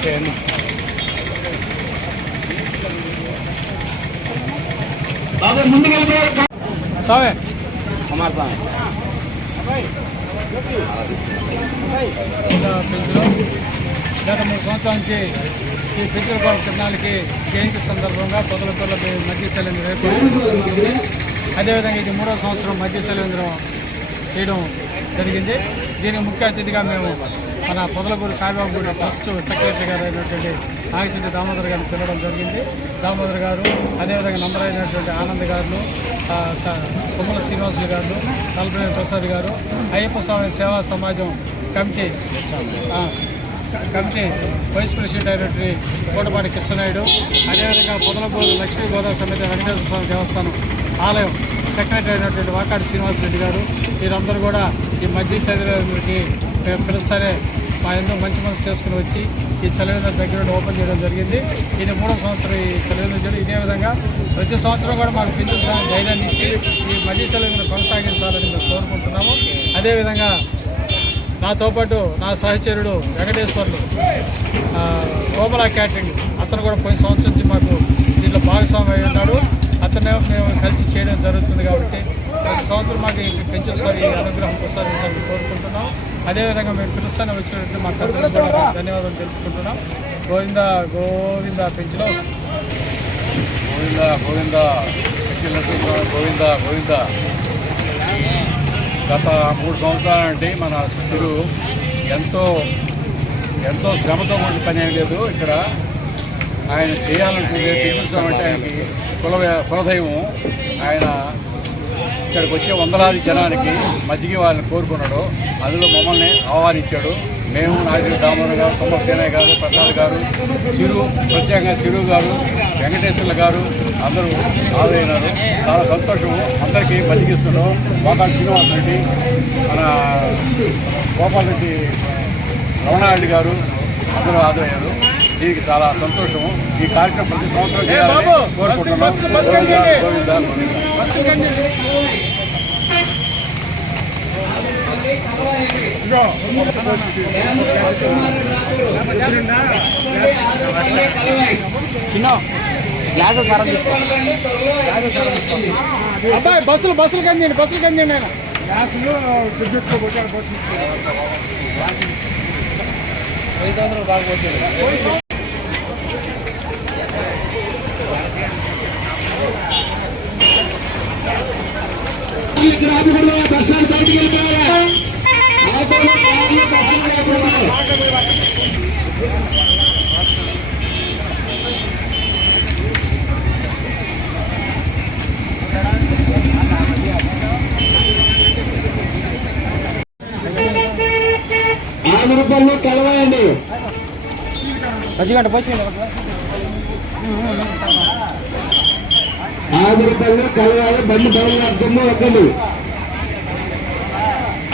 చేసేయండి. స్వామి కుమార్ స్వామి పెంచులో గత 3 సంవత్సరాల నుంచి ఈ పెంచుల పాల తిరణాలకి జయంతి సందర్భంగా పొదలపల్లి మధ్య చలింద్రం ఏర్పడుతుంది. అదేవిధంగా ఇది 3వ సంవత్సరం మధ్య చలింద్రం చేయడం జరిగింది. దీనికి ముఖ్య అతిథిగా మేము మన పొదలపూడి సాయిబాబు గుడి ట్రస్ట్ సెక్రటరీ గారు అయినటువంటి నాగశెట్టి దామోదర్ గారిని పిలవడం జరిగింది. దామోదర్ గారు అదేవిధంగా నంబర్ అయినటువంటి ఆనంద్ గారు, కొమ్మల శ్రీనివాసులు గారు, తలపల్లి ప్రసాద్ గారు, అయ్యప్ప స్వామి సేవా సమాజం కమిటీ వైస్ ప్రెసిడెంట్ అయినటువంటి కోటపాటి కృష్ణనాయుడు, అదేవిధంగా పొదలపూడి లక్ష్మీ గోదావరి సమేత వెంకటేశ్వర స్వామి దేవస్థానం ఆలయం సెక్రటరీ అయినటువంటి వాకాటి శ్రీనివాసరెడ్డి గారు, వీరందరూ కూడా ఈ మధ్య చదివేకి పిలుస్తారే మా ఎంతో మంచి మనసు చేసుకుని వచ్చి ఈ చలివేంద్రం దగ్గర ఓపెన్ చేయడం జరిగింది. ఇది 3వ సంవత్సరం ఈ చలివేంద్రం చేయడం. ఇదే విధంగా ప్రతి సంవత్సరం కూడా మాకు పెంచుల స్వామి ధైర్యాన్ని ఇచ్చి ఈ మధ్య చలివేంద్రం కొనసాగించాలని మేము కోరుకుంటున్నాము. అదేవిధంగా నాతో పాటు నా సహచరుడు వెంకటేశ్వర్లు కోమలా క్యాటరింగ్, అతను కూడా పోయిన సంవత్సరం నుంచి మాకు దీంట్లో భాగస్వామి అయి ఉన్నాడు. అతనే మేము కలిసి చేయడం జరుగుతుంది. కాబట్టి ప్రతి సంవత్సరం మాకు ఈ పెంచుల స్వామి అనుగ్రహం ప్రసాదించాలని కోరుకుంటున్నాం. అదేవిధంగా మేము పిలుస్తానే వచ్చినట్టు మా తరఫున కూడా ధన్యవాదాలు తెలుపుకుంటున్నాం. గోవింద గోవింద పెంచులో గోవింద గోవింద గోవింద గోవింద. గత 3 సంవత్సరాల నుండి మన శిష్యుడు ఎంతో శ్రమతో ఉండే పని ఏం లేదు. ఇక్కడ ఆయన చేయాలనుకుంటే పెంచుల స్వామి అంటే ఆయనకి కులదైవం. ఆయన ఇక్కడికి వచ్చే వందలాది జనానికి మజ్జిగ వాళ్ళని కోరుకున్నాడు. అందులో మమ్మల్ని ఆహ్వానించాడు. మేము నాగేశ్వర దామోదర్ గారు, కొమ్మల సేనయ్య గారు, ప్రసాద్ గారు, ప్రత్యేకంగా చిరు గారు, వెంకటేశ్వర్ల గారు అందరూ హాజరైనారు. చాలా సంతోషము. అందరికీ మజ్జిగిస్తున్నాం. వాకాటి శ్రీనివాసరెడ్డి, మన గోపాలరెడ్డి, రమణారెడ్డి గారు అందరూ హాజరయ్యారు. దీనికి చాలా సంతోషము. ఈ కార్యక్రమం ప్రతి సంవత్సరం చేయాలని కోరుకుంటున్నాం. అబ్బాయి బస్సులు కండి ఆయన గ్యాసులు బస్సులు 500 బాగా పోతుంది. దర్శనం బయటికి వెళ్ళిపోవాలి. రూపాయలు కలవాయండి. ఆదురుపల్లి కలవాయి బండి బయలుదేరుతుంది. ఒక్కడు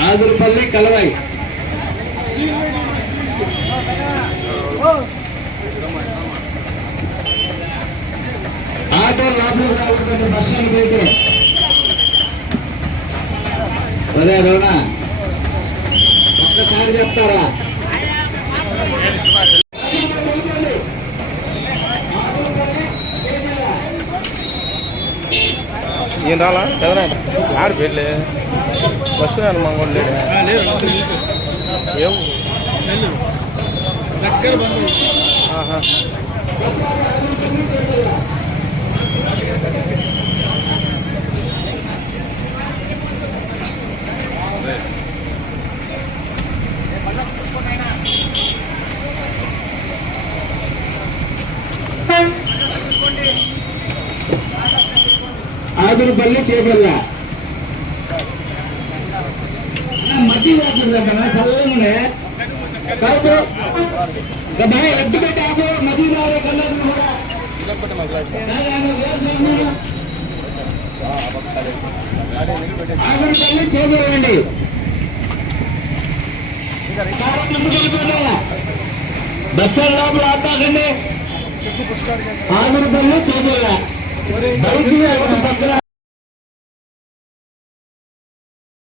ఆదురుపల్లి కలవాయి. ఆటో లోపలికి రావట్లేదు. బస్సులు పోయితే అదే రోనా ఒక్కసారి చెప్తారా? ఈయన రాలా పెదనా ఆడ పెళ్ళి బస్సు అని మంగోళ్ళు ఏం ఆహా ఆదురుపల్లి చేపల్ల మట్టి వాడుతుందా చల్లగానే కాదు ఎట్టు పెట్టి ఆపు మధ్య ఆదురుపల్లి చేపలండి. బస్సు లోపల ఆపాకండి. ఆదురుపల్లి చేపల్ల బయటికి పక్కన